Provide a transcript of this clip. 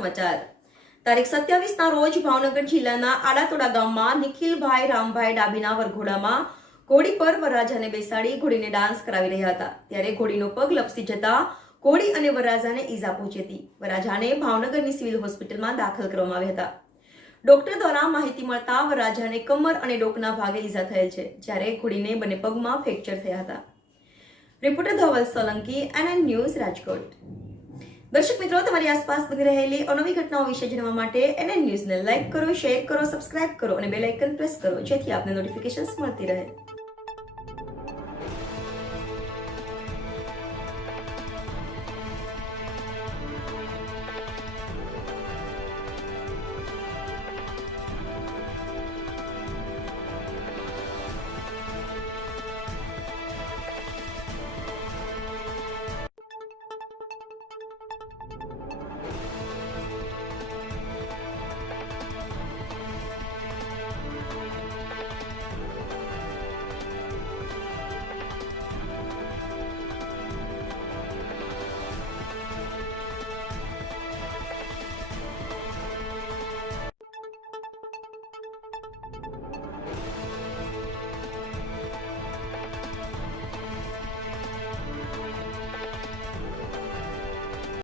સમાચાર તારીખ 27 રોજ ભાવનગર જિલ્લાના આડાતોડા ગામમાં નિખિલભાઈ રામભાઈ ડાબીના વરઘોડામાં ઘોડી પર વરરાજાને બેસાડી ઘોડીને ડાન્સ કરાવી રહ્યા હતા ત્યારે ઘોડીનો પગ લપસી જતા ઘોડી અને વરરાજાને ઈજા પહોંચી હતી। વરરાજાને ભાવનગરની સિવિલ હોસ્પિટલમાં દાખલ કરવામાં આવ્યા હતા। ડોક્ટર દ્વારા માહિતી મળતા વરરાજાને કમર અને ડોકના ભાગે ઈજા થયેલ છે જ્યારે ઘોડીને બંને પગમાં ફ્રેક્ચર થયા હતા। Reporter Dhaval Solanki, NN news, Rajkot. દર્શક મિત્રો, તમારી આસપાસ બની રહેલી અનવી ઘટનાઓ વિશે જાણવા માટે NN ન્યૂઝને લાઇક કરો, શેર કરો, સબસ્ક્રાઇબ કરો અને બેલ આઇકન પ્રેસ કરો જેથી આપને નોટિફિકેશન્સ મળતી રહે।